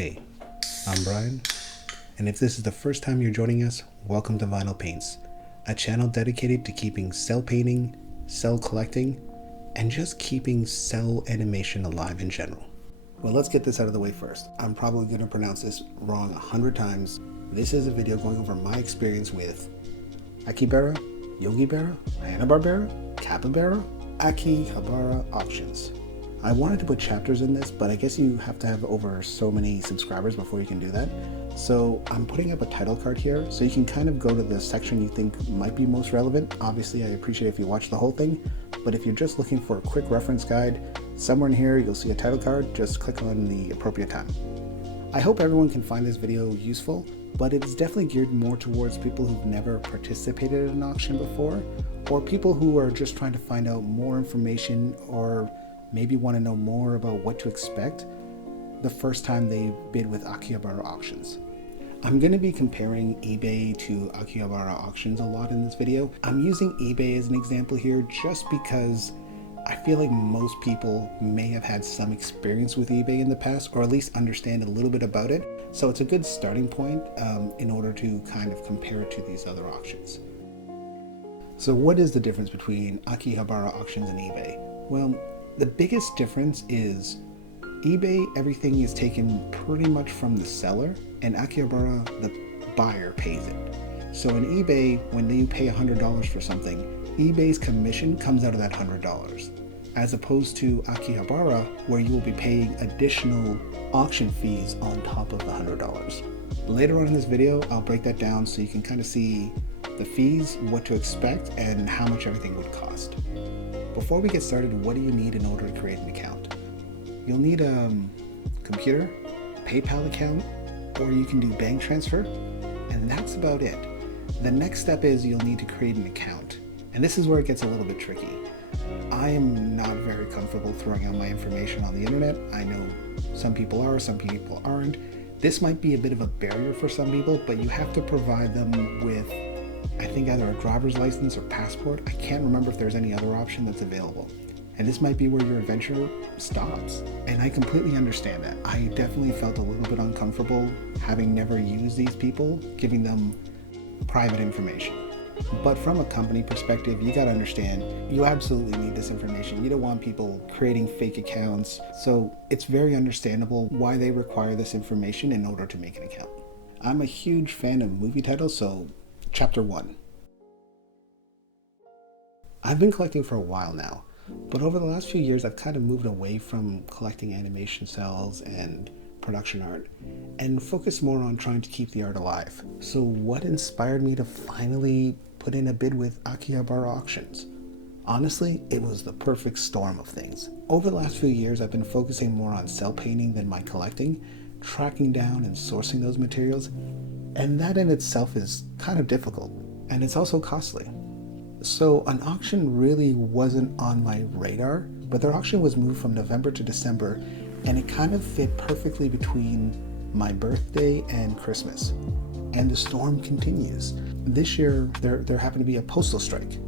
Hey, I'm Brian, and if this is the first time you're joining us, welcome to Vinyl Paints, a channel dedicated to keeping cell painting, cell collecting, and just keeping cell animation alive in general. Well, let's get this out of the way first. I'm probably going to pronounce this wrong 100 times. This is a video going over my experience with Akihabara, Yogibara, Hanna-Barbera, Capybara, Akihabara Auctions. I wanted to put chapters in this, but I guess you have to have over so many subscribers before you can do that. So I'm putting up a title card here so you can kind of go to the section you think might be most relevant. Obviously, I appreciate if you watch the whole thing, but if you're just looking for a quick reference guide, somewhere in here you'll see a title card. Just click on the appropriate time. I hope everyone can find this video useful, but it's definitely geared more towards people who've never participated in an auction before, or people who are just trying to find out more information, or maybe want to know more about what to expect the first time they bid with Akihabara Auctions. I'm going to be comparing eBay to Akihabara Auctions a lot in this video. I'm using eBay as an example here just because I feel like most people may have had some experience with eBay in the past, or at least understand a little bit about it. So it's a good starting point in order to kind of compare it to these other auctions. So what is the difference between Akihabara Auctions and eBay? Well, the biggest difference is eBay, everything is taken pretty much from the seller, and Akihabara, the buyer pays it. So in eBay, when you pay $100 for something, eBay's commission comes out of that $100, as opposed to Akihabara, where you will be paying additional auction fees on top of the $100. Later on in this video, I'll break that down so you can kind of see the fees, what to expect, and how much everything would cost. Before we get started, what do you need in order to create an account? You'll need a computer, PayPal account, or you can do bank transfer, and that's about it. The next step is you'll need to create an account, and this is where it gets a little bit tricky. I am not very comfortable throwing out my information on the internet. I know some people are, some people aren't. This might be a bit of a barrier for some people, but you have to provide them with, I think, either a driver's license or passport. I can't remember if there's any other option that's available. And this might be where your adventure stops. And I completely understand that. I definitely felt a little bit uncomfortable having never used these people, giving them private information. But from a company perspective, you gotta understand, you absolutely need this information. You don't want people creating fake accounts. So it's very understandable why they require this information in order to make an account. I'm a huge fan of movie titles, so Chapter 1. I've been collecting for a while now, but over the last few years I've kind of moved away from collecting animation cells and production art and focused more on trying to keep the art alive. So what inspired me to finally put in a bid with Akihabara Auctions? Honestly, it was the perfect storm of things. Over the last few years I've been focusing more on cell painting than my collecting, tracking down and sourcing those materials. And that in itself is kind of difficult, and it's also costly. So an auction really wasn't on my radar, but their auction was moved from November to December, and it kind of fit perfectly between my birthday and Christmas. And the storm continues. This year, there happened to be a postal strike.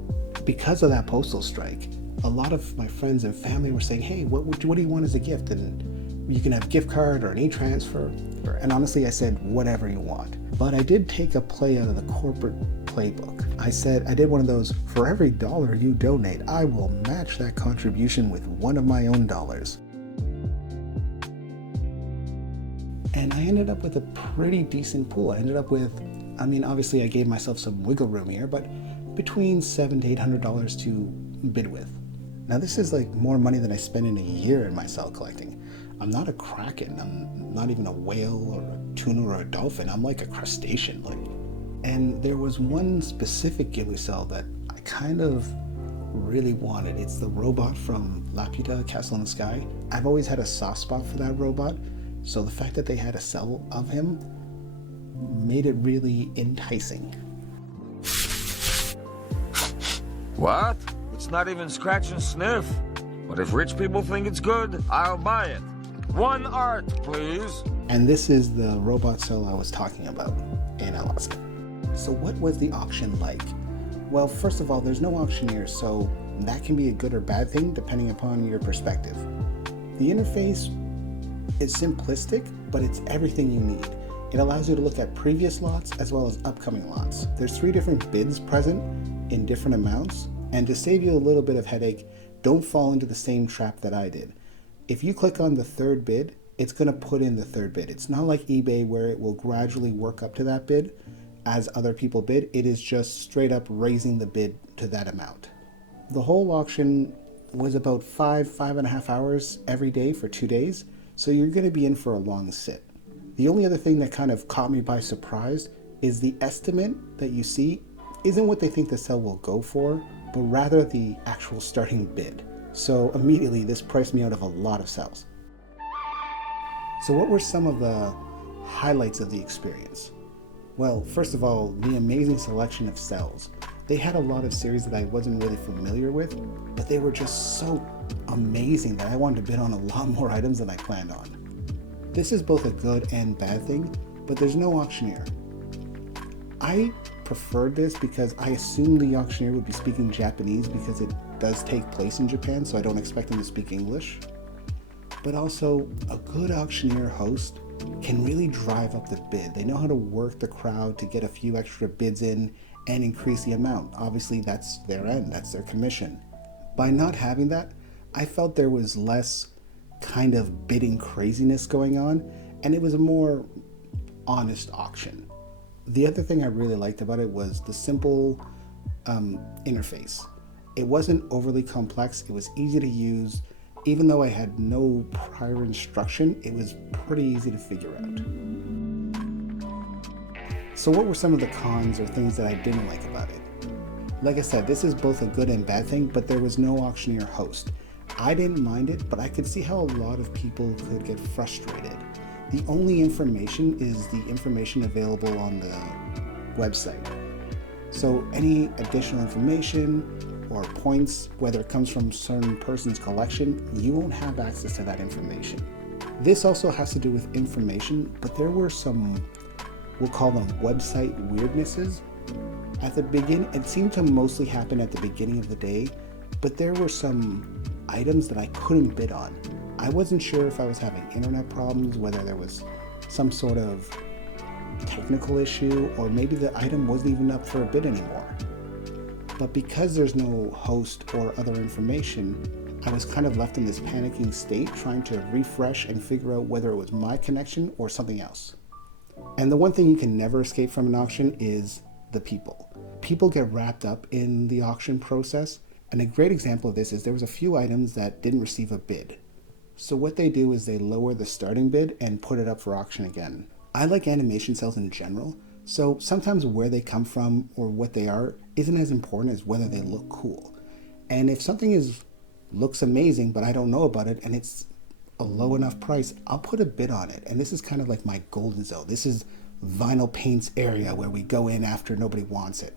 Because of that postal strike, a lot of my friends and family were saying, hey, what do you want as a gift? And you can have a gift card or an e-transfer. And honestly, I said, whatever you want. But I did take a play out of the corporate playbook. I did one of those, for every dollar you donate, I will match that contribution with one of my own dollars. And I ended up with a pretty decent pool. I ended up with, obviously I gave myself some wiggle room here, but between $700 to $800 to bid with. Now this is like more money than I spent in a year in my cell collecting. I'm not a kraken, I'm not even a whale or a tuna or a dolphin, I'm like a crustacean. And there was one specific ghibli cell that I kind of really wanted. It's the robot from Laputa, Castle in the Sky. I've always had a soft spot for that robot, so the fact that they had a cell of him made it really enticing. What? It's not even scratch and sniff. But if rich people think it's good, I'll buy it. One art, please. And this is the robot cell I was talking about in Alaska. So what was the auction like? Well, first of all, there's no auctioneer, so that can be a good or bad thing depending upon your perspective. The interface is simplistic, but it's everything you need. It allows you to look at previous lots as well as upcoming lots. There's 3 different bids present in different amounts, and to save you a little bit of headache, don't fall into the same trap that I did. If you click on the 3rd bid, it's going to put in the 3rd bid. It's not like eBay where it will gradually work up to that bid as other people bid. It is just straight up raising the bid to that amount. The whole auction was about 5.5 hours every day for 2 days, so you're going to be in for a long sit. The only other thing that kind of caught me by surprise is the estimate that you see isn't what they think the sale will go for, but rather the actual starting bid. So immediately this priced me out of a lot of sales. So what were some of the highlights of the experience? Well, first of all, the amazing selection of cells. They had a lot of series that I wasn't really familiar with, but they were just so amazing that I wanted to bid on a lot more items than I planned on. This is both a good and bad thing, but there's no auctioneer. I preferred this because I assumed the auctioneer would be speaking Japanese because it does take place in Japan, so I don't expect him to speak English. But also, a good auctioneer host can really drive up the bid. They know how to work the crowd to get a few extra bids in and increase the amount. Obviously, that's their end, that's their commission. By not having that, I felt there was less kind of bidding craziness going on, and it was a more honest auction. The other thing I really liked about it was the simple interface. It wasn't overly complex, it was easy to use. Even though I had no prior instruction, it was pretty easy to figure out. So what were some of the cons or things that I didn't like about it? Like I said, this is both a good and bad thing, but there was no auctioneer host. I didn't mind it, but I could see how a lot of people could get frustrated. The only information is the information available on the website. So any additional information or points, whether it comes from a certain person's collection, you won't have access to that information. This also has to do with information, but there were some, we'll call them website weirdnesses. At the beginning, it seemed to mostly happen at the beginning of the day, but there were some items that I couldn't bid on. I wasn't sure if I was having internet problems, whether there was some sort of technical issue, or maybe the item wasn't even up for a bid anymore. But because there's no host or other information, I was kind of left in this panicking state trying to refresh and figure out whether it was my connection or something else. And the one thing you can never escape from an auction is the people. People get wrapped up in the auction process, and a great example of this is there was a few items that didn't receive a bid. So what they do is they lower the starting bid and put it up for auction again. I like animation sales in general, so sometimes where they come from or what they are isn't as important as whether they look cool. And if something looks amazing but I don't know about it and it's a low enough price, I'll put a bid on it. And this is kind of like my golden zone. This is Vinyl Paints area where we go in after nobody wants it.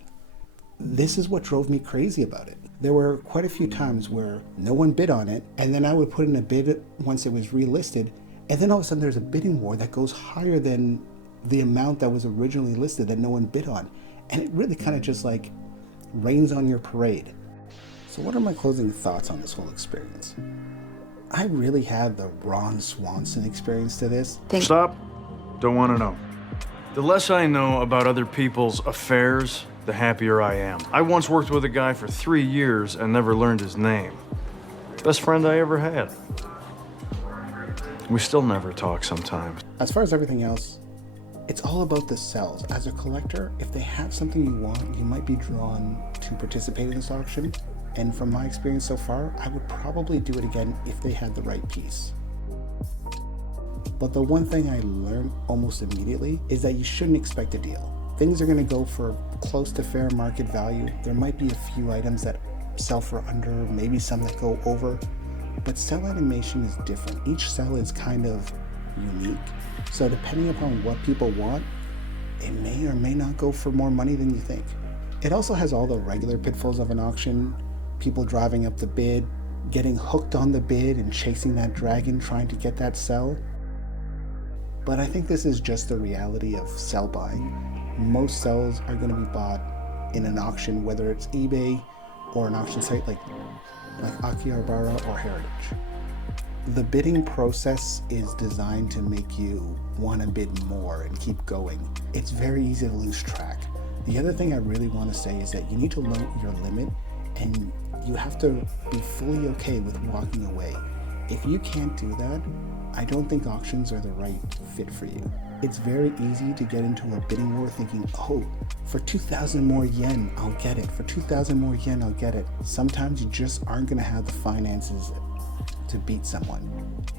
This is what drove me crazy about it. There were quite a few times where no one bid on it, and then I would put in a bid once it was relisted, and then all of a sudden there's a bidding war that goes higher than the amount that was originally listed that no one bid on. And it really kind of just like rains on your parade. So what are my closing thoughts on this whole experience? I really had the Ron Swanson experience to this. Stop. Don't want to know. The less I know about other people's affairs, the happier I am. I once worked with a guy for 3 years and never learned his name. Best friend I ever had. We still never talk sometimes. As far as everything else, it's all about the cells. As a collector, if they have something you want, you might be drawn to participate in this auction. And from my experience so far, I would probably do it again if they had the right piece. But the one thing I learned almost immediately is that you shouldn't expect a deal. Things are going to go for close to fair market value. There might be a few items that sell for under, maybe some that go over, but cell animation is different. Each cell is kind of unique. So depending upon what people want, it may or may not go for more money than you think. It also has all the regular pitfalls of an auction, people driving up the bid, getting hooked on the bid and chasing that dragon trying to get that cell. But I think this is just the reality of cell buying. Most cells are going to be bought in an auction, whether it's eBay or an auction site like Akihabara or Heritage. The bidding process is designed to make you want to bid more and keep going. It's very easy to lose track. The other thing I really want to say is that you need to know your limit, and you have to be fully okay with walking away. If you can't do that, I don't think auctions are the right fit for you. It's very easy to get into a bidding war thinking, oh, for 2,000 more yen, I'll get it. For 2,000 more yen, I'll get it. Sometimes you just aren't going to have the finances to beat someone.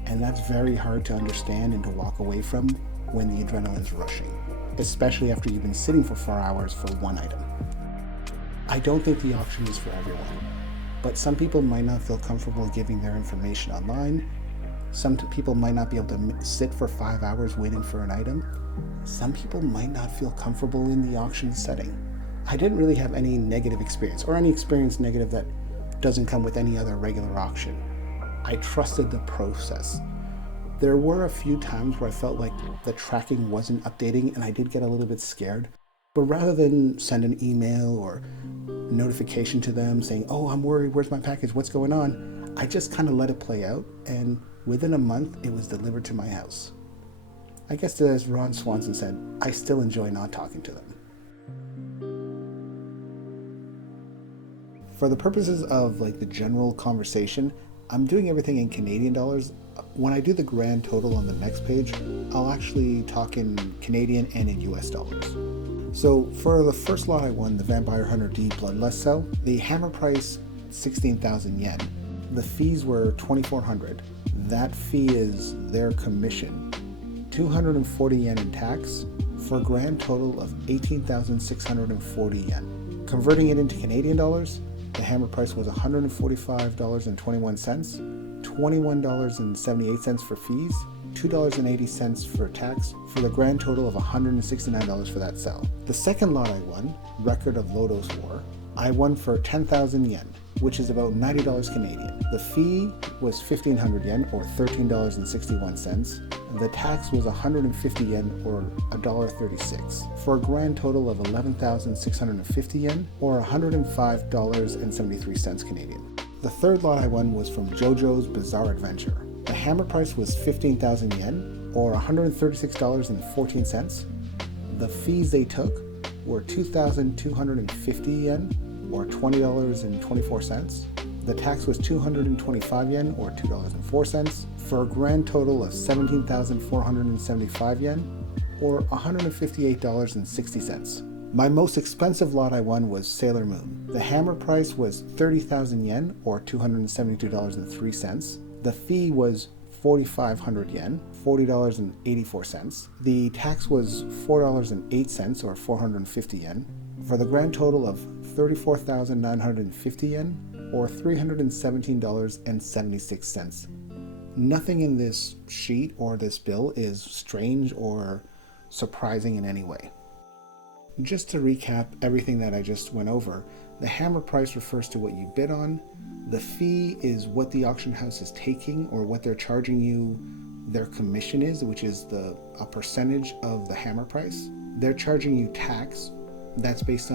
And that's very hard to understand and to walk away from when the adrenaline is rushing, especially after you've been sitting for 4 hours for one item. I don't think the auction is for everyone, but some people might not feel comfortable giving their information online. Some people might not be able to sit for 5 hours waiting for an item. Some people might not feel comfortable in the auction setting. I didn't really have any negative experience, or any experience negative that doesn't come with any other regular auction. I trusted the process. There were a few times where I felt like the tracking wasn't updating, and I did get a little bit scared. But rather than send an email or notification to them saying, oh, I'm worried, where's my package, what's going on, I just kind of let it play out, and within a month, it was delivered to my house. I guess as Ron Swanson said, I still enjoy not talking to them. For the purposes of like the general conversation, I'm doing everything in Canadian dollars. When I do the grand total on the next page, I'll actually talk in Canadian and in US dollars. So for the first lot I won, the Vampire Hunter D Bloodlust cell, the hammer price 16,000 yen. The fees were 2,400. That fee is their commission. 240 yen in tax for a grand total of 18,640 yen. Converting it into Canadian dollars, the hammer price was $145.21, $21.78 for fees, $2.80 for tax, for the grand total of $169 for that sell. The second lot I won, Record of Lodoss War, I won for 10,000 yen, which is about $90 Canadian. The fee was 1,500 yen, or $13.61. The tax was 150 yen, or $1.36, for a grand total of 11,650 yen, or $105.73 Canadian. The third lot I won was from JoJo's Bizarre Adventure. The hammer price was 15,000 yen, or $136.14. The fees they took were 2,250 yen, or $20.24. The tax was 225 yen, or $2.04, for a grand total of 17,475 yen, or $158.60. My most expensive lot I won was Sailor Moon. The hammer price was 30,000 yen, or $272.03. The fee was 4,500 yen, $40.84. The tax was $4.08, or 450 yen, for the grand total of 34,950 yen, or $317.76. Nothing in this sheet or this bill is strange or surprising in any way. Just to recap everything that I just went over, the hammer price refers to what you bid on. The fee is what the auction house is taking, or what they're charging you. Their commission is, which is a percentage of the hammer price. They're charging you tax. That is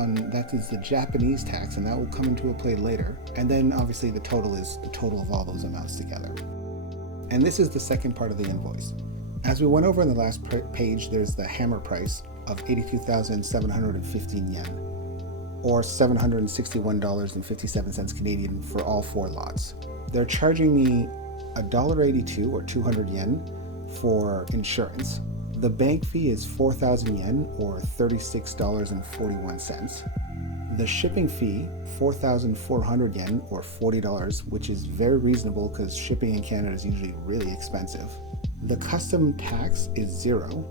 the Japanese tax, and that will come into play later. And then obviously the total is the total of all those amounts together. And this is the second part of the invoice. As we went over in the last page, there's the hammer price of 82,715 yen, or $761.57 Canadian for all 4 lots. They're charging me $1.82, or 200 yen, for insurance. The bank fee is 4,000 yen, or $36.41. The shipping fee, 4,400 yen, or $40, which is very reasonable because shipping in Canada is usually really expensive. The custom tax is 0.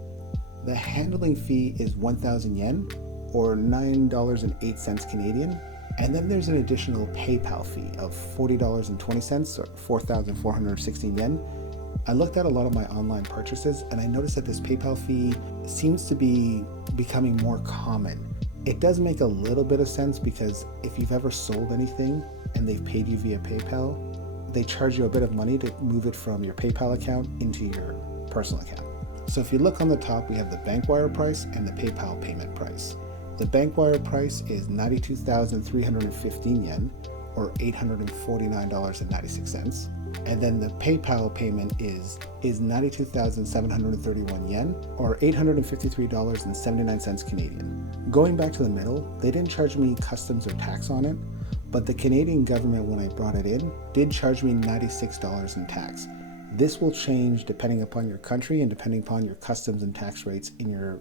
The handling fee is 1,000 yen, or $9.08 Canadian. And then there's an additional PayPal fee of $40.20, or 4,416 yen. I looked at a lot of my online purchases, and I noticed that this PayPal fee seems to be becoming more common. It does make a little bit of sense, because if you've ever sold anything and they've paid you via PayPal, they charge you a bit of money to move it from your PayPal account into your personal account. So if you look on the top, we have the bank wire price and the PayPal payment price. The bank wire price is 92,315 yen, or $849.96. And then the PayPal payment is 92,731 yen, or $853.79 Canadian. Going back to the middle, they didn't charge me customs or tax on it, but the Canadian government, when I brought it in, did charge me $96 in tax. This will change depending upon your country and depending upon your customs and tax rates in your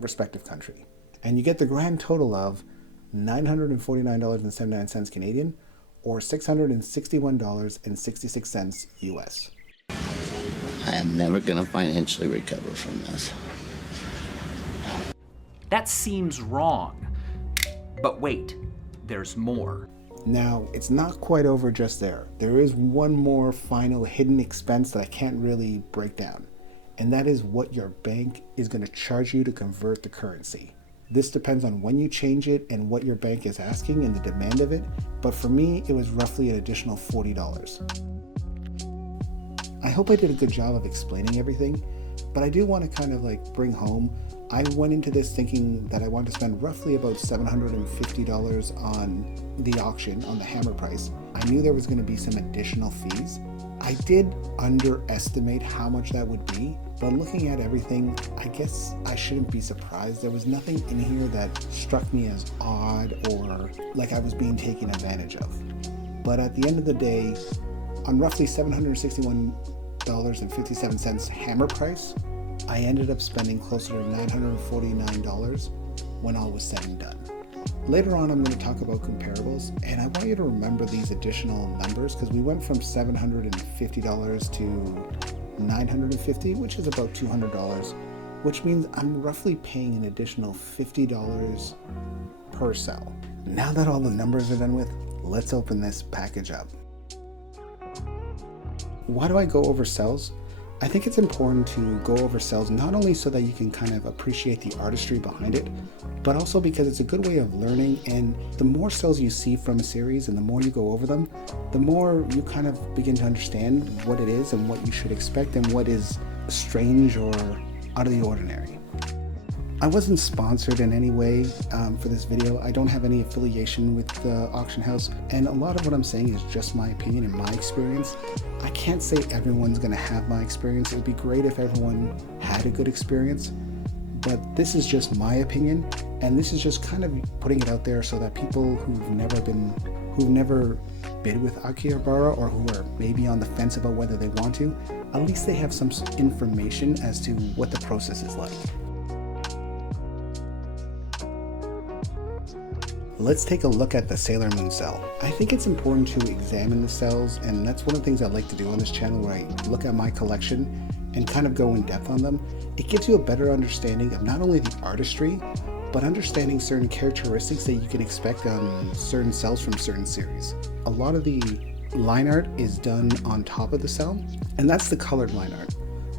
respective country. And you get the grand total of $949.79 Canadian, or $661.66 US. I am never going to financially recover from this. That seems wrong. But wait, there's more. Now, it's not quite over just there. There is one more final hidden expense that I can't really break down, and that is what your bank is going to charge you to convert the currency. This depends on when you change it and what your bank is asking and the demand of it, but for me, it was roughly an additional $40. I hope I did a good job of explaining everything, but I do want to kind of bring home, I went into this thinking that I wanted to spend roughly about $750 on the auction, on the hammer price. I knew there was going to be some additional fees. I did underestimate how much that would be, but looking at everything, I guess I shouldn't be surprised. There was nothing in here that struck me as odd or like I was being taken advantage of. But at the end of the day, on roughly $761.57 hammer price, I ended up spending closer to $949 when all was said and done. Later on, I'm going to talk about comparables, and I want you to remember these additional numbers because we went from $750 to $950, which is about $200, which means I'm roughly paying an additional $50 per cell. Now that all the numbers are done with, let's open this package up. Why do I go over cells? I think it's important to go over cells not only so that you can kind of appreciate the artistry behind it, but also because it's a good way of learning, and the more cells you see from a series and the more you go over them, the more you kind of begin to understand what it is and what you should expect and what is strange or out of the ordinary. I wasn't sponsored in any way for this video. I don't have any affiliation with the auction house, and a lot of what I'm saying is just my opinion and my experience. I can't say everyone's gonna have my experience. It would be great if everyone had a good experience, but this is just my opinion, and this is just kind of putting it out there so that people who've never bid with Akihabara, or who are maybe on the fence about whether they want to, at least they have some information as to what the process is like. Let's take a look at the Sailor Moon cell. I think it's important to examine the cells, and that's one of the things I like to do on this channel, where I look at my collection and kind of go in depth on them. It gives you a better understanding of not only the artistry, but understanding certain characteristics that you can expect on certain cells from certain series. A lot of the line art is done on top of the cell, and that's the colored line art.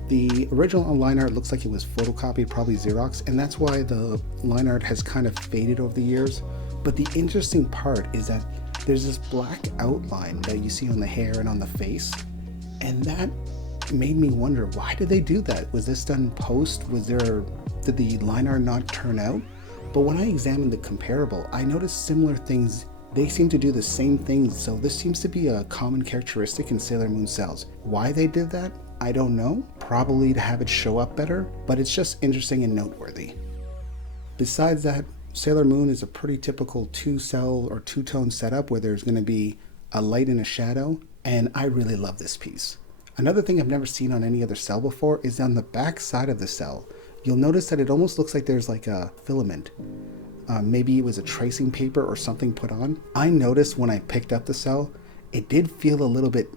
The original line art looks like it was photocopied, probably Xerox, and that's why the line art has kind of faded over the years. But the interesting part is that there's this black outline that you see on the hair and on the face, and that made me wonder, why did they do that? Was this done post? Did the line art not turn out? But when I examined the comparable, I noticed similar things. They seem to do the same things, so this seems to be a common characteristic in Sailor Moon cells. Why they did that, I don't know. Probably to have it show up better, but it's just interesting and noteworthy. Besides that, Sailor Moon is a pretty typical two-cell or two-tone setup where there's going to be a light and a shadow, and I really love this piece. Another thing I've never seen on any other cell before is on the back side of the cell. You'll notice that it almost looks like there's like a filament. Maybe it was a tracing paper or something put on. I noticed when I picked up the cell, it did feel a little bit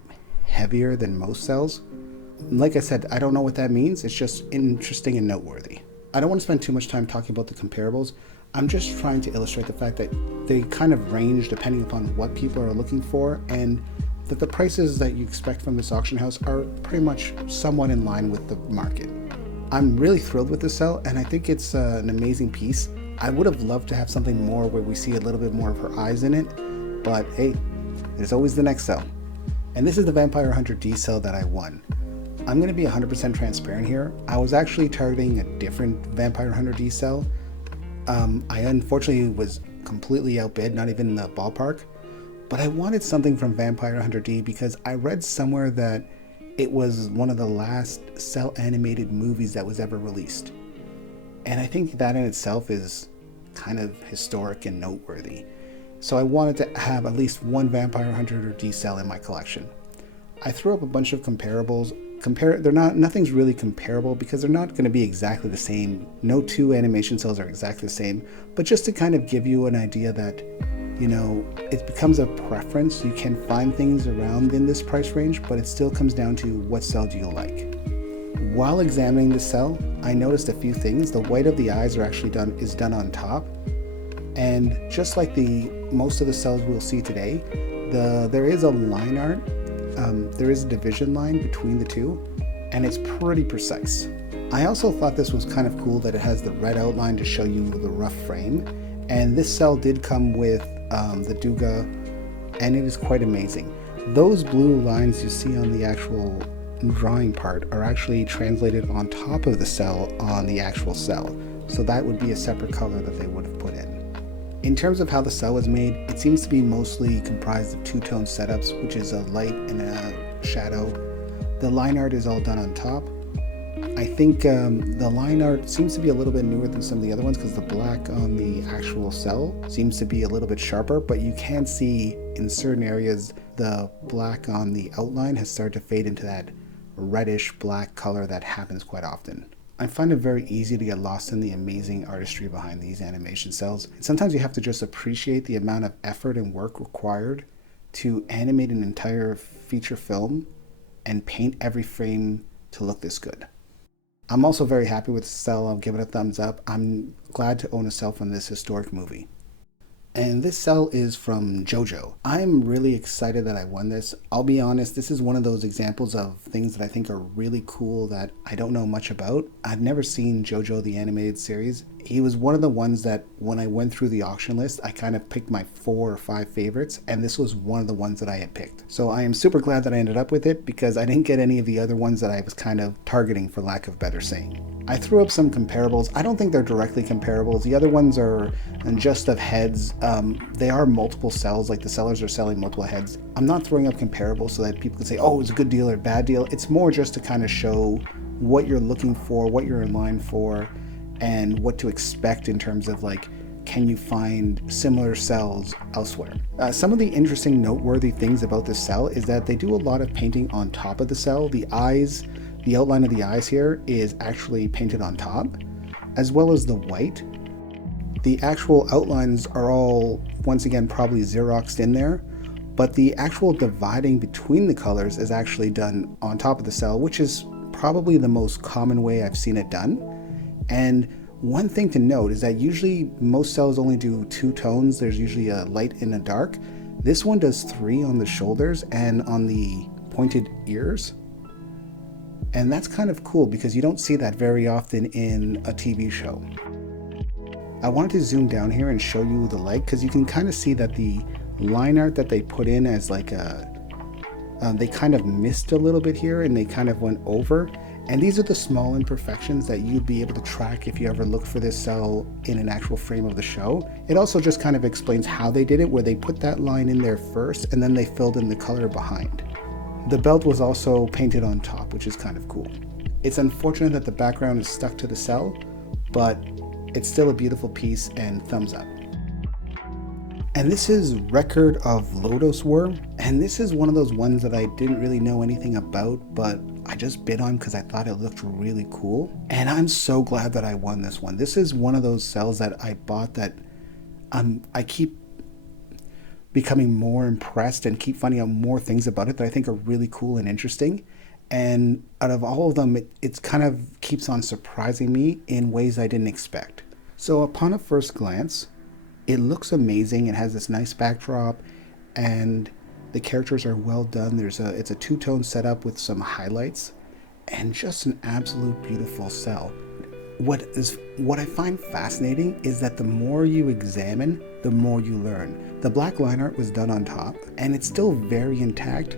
heavier than most cells. Like I said, I don't know what that means. It's just interesting and noteworthy. I don't want to spend too much time talking about the comparables. I'm just trying to illustrate the fact that they kind of range depending upon what people are looking for, and that the prices that you expect from this auction house are pretty much somewhat in line with the market. I'm really thrilled with this cell, and I think it's an amazing piece. I would have loved to have something more where we see a little bit more of her eyes in it, but hey, there's always the next cell. And this is the Vampire Hunter D cell that I won. I'm going to be 100% transparent here. I was actually targeting a different Vampire Hunter D cell. I unfortunately was completely outbid, not even in the ballpark, but I wanted something from Vampire Hunter D because I read somewhere that it was one of the last cell animated movies that was ever released. And I think that in itself is kind of historic and noteworthy. So I wanted to have at least one Vampire Hunter D cell in my collection. I threw up a bunch of comparables. Nothing's really comparable because they're not going to be exactly the same. No two animation cells are exactly the same, but just to kind of give you an idea that, you know, it becomes a preference. You can find things around in this price range, but it still comes down to what cell do you like. While examining the cell, I noticed a few things. The white of the eyes is done on top, and just like most of the cells we'll see today, there is a line art. There is a division line between the two, and it's pretty precise. I also thought this was kind of cool that it has the red outline to show you the rough frame, and this cell did come with the Duga, and it is quite amazing. Those blue lines you see on the actual drawing part are actually translated on top of the cell on the actual cell, so that would be a separate color that they would have put in. In terms of how the cell was made, it seems to be mostly comprised of two-tone setups, which is a light and a shadow. The line art is all done on top. I think the line art seems to be a little bit newer than some of the other ones because the black on the actual cell seems to be a little bit sharper, but you can see in certain areas the black on the outline has started to fade into that reddish black color that happens quite often. I find it very easy to get lost in the amazing artistry behind these animation cells. And sometimes you have to just appreciate the amount of effort and work required to animate an entire feature film and paint every frame to look this good. I'm also very happy with the cell. I'll give it a thumbs up. I'm glad to own a cell from this historic movie. And this cell is from JoJo. I'm really excited that I won this. I'll be honest, this is one of those examples of things that I think are really cool that I don't know much about. I've never seen JoJo the animated series. He was one of the ones that when I went through the auction list, I kind of picked my 4 or 5 favorites, and this was one of the ones that I had picked. So I am super glad that I ended up with it because I didn't get any of the other ones that I was kind of targeting, for lack of better saying. I threw up some comparables. I don't think they're directly comparables. The other ones are just of heads. They are multiple cells, like the sellers are selling multiple heads. I'm not throwing up comparables so that people can say, oh, it's a good deal or a bad deal. It's more just to kind of show what you're looking for, what you're in line for, and what to expect in terms of like, can you find similar cells elsewhere? Some of the interesting noteworthy things about this cell is that they do a lot of painting on top of the cell. The eyes, the outline of the eyes here is actually painted on top, as well as the white. The actual outlines are all, once again, probably Xeroxed in there, but the actual dividing between the colors is actually done on top of the cell, which is probably the most common way I've seen it done. And one thing to note is that usually most cells only do 2 tones. There's usually a light and a dark. This one does 3 on the shoulders and on the pointed ears. And that's kind of cool because you don't see that very often in a TV show. I wanted to zoom down here and show you the light because you can kind of see that the line art that they put in as like they kind of missed a little bit here and they kind of went over. And these are the small imperfections that you'd be able to track if you ever look for this cell in an actual frame of the show. It also just kind of explains how they did it, where they put that line in there first and then they filled in the color behind. The belt was also painted on top, which is kind of cool. It's unfortunate that the background is stuck to the cell, but it's still a beautiful piece and thumbs up. And this is Record of Lotus Worm, and this is one of those ones that I didn't really know anything about, but I just bid on because I thought it looked really cool. And I'm so glad that I won this one. This is one of those cells that I bought that I keep becoming more impressed and keep finding out more things about it that I think are really cool and interesting. And out of all of them, it kind of keeps on surprising me in ways I didn't expect. So upon a first glance, it looks amazing. It has this nice backdrop and the characters are well done. It's a 2-tone setup with some highlights and just an absolute beautiful cell. What I find fascinating is that the more you examine, the more you learn. The black line art was done on top and it's still very intact.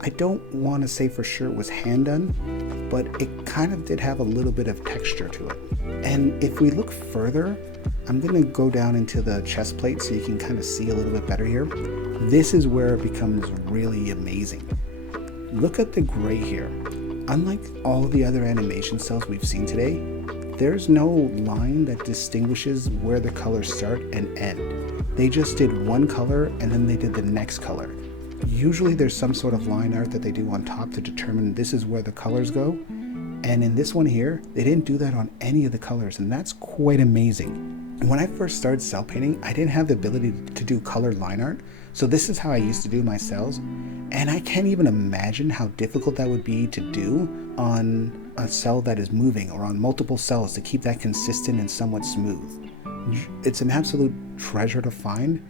I don't want to say for sure it was hand done, but it kind of did have a little bit of texture to it. And if we look further, I'm gonna go down into the chest plate so you can kind of see a little bit better here. This is where it becomes really amazing. Look at the gray here. Unlike all the other animation cells we've seen today, there's no line that distinguishes where the colors start and end. They just did one color and then they did the next color. Usually there's some sort of line art that they do on top to determine this is where the colors go. And in this one here, they didn't do that on any of the colors, and that's quite amazing. When I first started cell painting, I didn't have the ability to do color line art, so this is how I used to do my cells, and I can't even imagine how difficult that would be to do on a cell that is moving or on multiple cells to keep that consistent and somewhat smooth. It's an absolute treasure to find,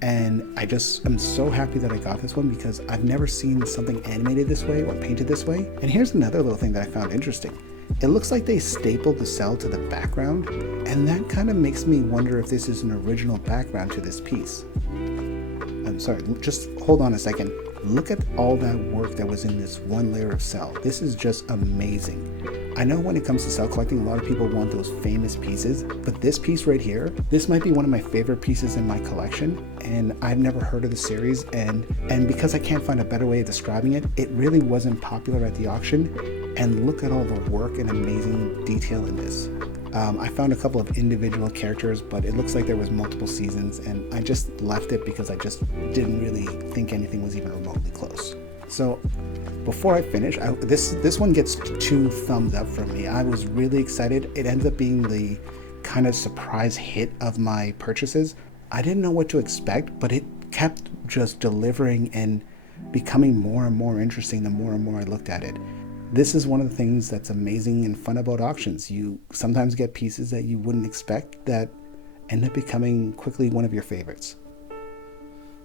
and I'm so happy that I got this one because I've never seen something animated this way or painted this way. And here's another little thing that I found interesting. It looks like they stapled the cell to the background, and that kind of makes me wonder if this is an original background to this piece. I'm sorry, just hold on a second. Look at all that work that was in this one layer of cell. This is just amazing. I know when it comes to cell collecting, a lot of people want those famous pieces, but this piece right here, this might be one of my favorite pieces in my collection, and I've never heard of the series, and because I can't find a better way of describing it, it really wasn't popular at the auction. And look at all the work and amazing detail in this. I found a couple of individual characters, but it looks like there was multiple seasons, and I just left it because I just didn't really think anything was even remotely close. So before I finish, this one gets 2 thumbs up from me. I was really excited. It ends up being the kind of surprise hit of my purchases. I didn't know what to expect, but it kept just delivering and becoming more and more interesting the more and more I looked at it. This is one of the things that's amazing and fun about auctions. You sometimes get pieces that you wouldn't expect that end up becoming quickly one of your favorites.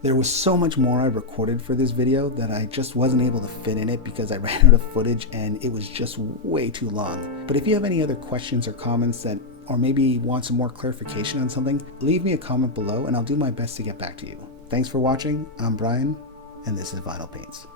There was so much more I recorded for this video that I just wasn't able to fit in it because I ran out of footage and it was just way too long. But if you have any other questions or comments or maybe want some more clarification on something, leave me a comment below and I'll do my best to get back to you. Thanks for watching. I'm Brian, and this is Vinyl Paints.